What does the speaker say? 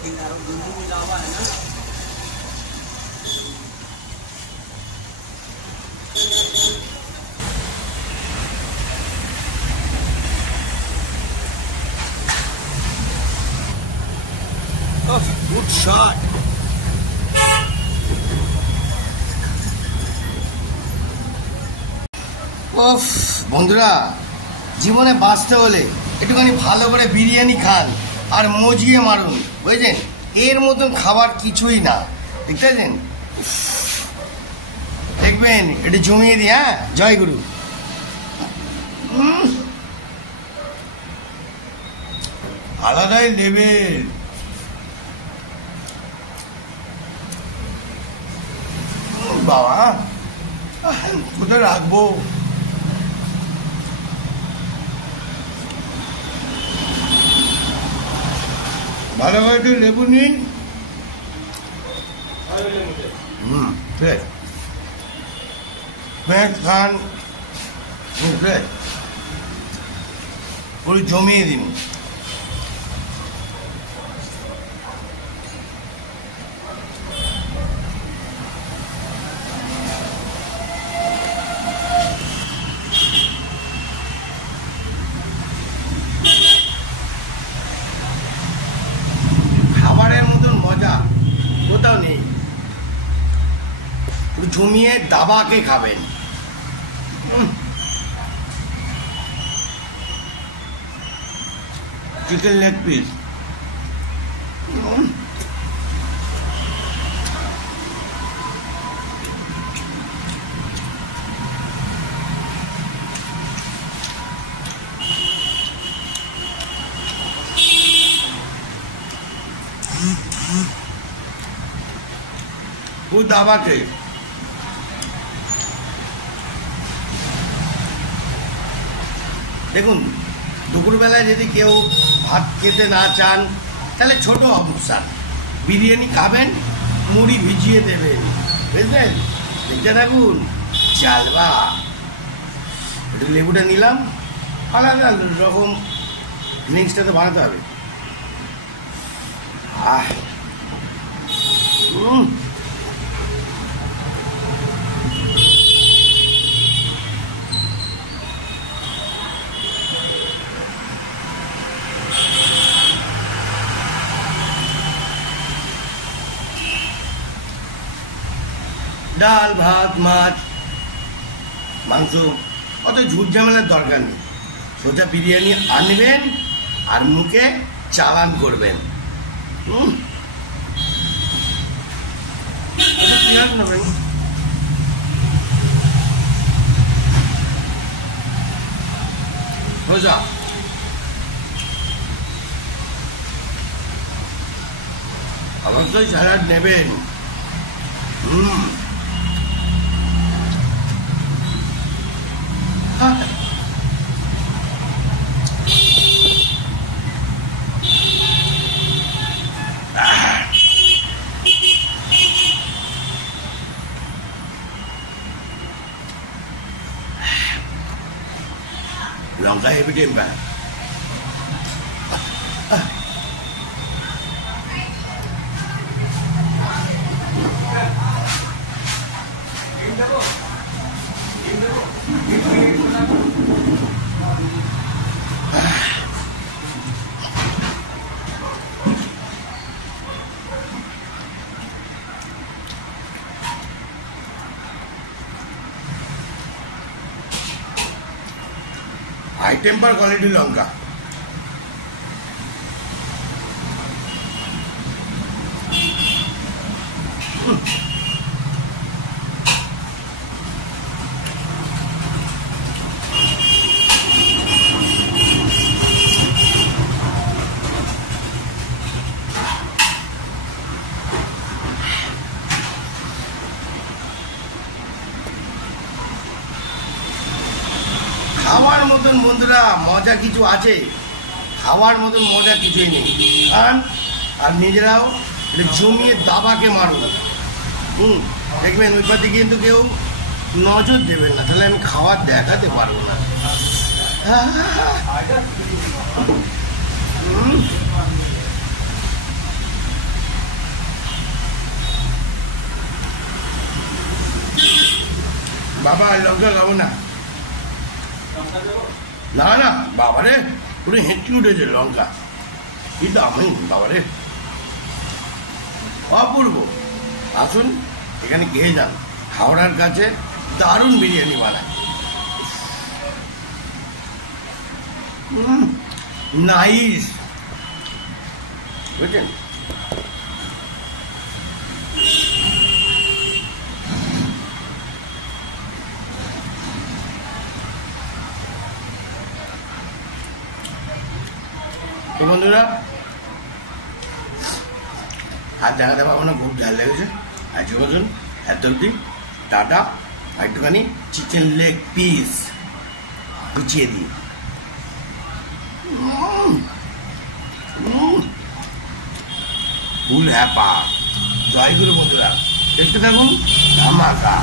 Good shot. ওফ বন্ধুরা, জীবনে বাঁচতে হলে একটুখানি ভালো করে বিরিয়ানি খান আর মজিয়ে মারুন, বুঝলেন? এর মতন খাবার কিছুই না, দেখতে পাচ্ছেন? দেখবেন একটু জমিয়ে দিই। হ্যাঁ, জয় গুরু। আলাদাই লেভেল। বাবা কোথায় রাখবো? ভালো করে একটু লেবু নিন। খান, পুরো জমিয়ে দিন। খাবারের মতন মজা কোথাও নেই। জমিয়ে দাবাকে খাবেন। চিকেন লেগ পিস, वो दावा के দেখুন, দুপুরবেলায় যদি কেউ ভাত খেতে না চান তাহলে ছোট অবস্থান বিরিয়ানি খাবেন, মুড়ি ভিজিয়ে দেবেন, বুঝলেন? দেখতে থাকুন, চালবা। একটু লেবুটা নিলাম, আলাদা রকম ফিলিংসটা তো বানাতে হবে। ডাল, ভাত, মাছ, মাংস, অত ঝুট ঝামেলার দরকার নেই। সোজা বিরিয়ানি আনবেন আর মুখে চালান করবেন। সোজা অবশ্যই স্যালাড নেবেন। লঙ্কা heavy temper. High temper quality লঙ্কা। খাওয়ার মতন বন্ধুরা মজা কিছু আছে? খাওয়ার মতন মজা কিছুই নেই। খান আর নিজেরাও জমিয়ে দাবাকে মারুন। দেখবেন ওই পাতে কিন্তু কেউ নজর দেবেন না, তাহলে আমি খাবার দেখাতে পারবো না। লঙ্কা খাবো না। না না বাবারে, পুরো হেঁচে উঠেছে লঙ্কা, কি দামি বাবারে, অপূর্ব। আসুন এখানে খেয়ে যান, হাওড়ার কাছে দারুণ বিরিয়ানি বানায়। নাইস, বুঝছেন? তো বন্ধুরা, আর দেখাতে পারবো না, খুব ঝাল লেগেছে। আজকে বলুন এত অব্দি, টাটা। একটুখানি চিকেন লেগ পিস গুছিয়ে দিই। ফুল হ্যাপা। জয় গুরু বন্ধুরা, দেখতে থাকুন ধামাকা।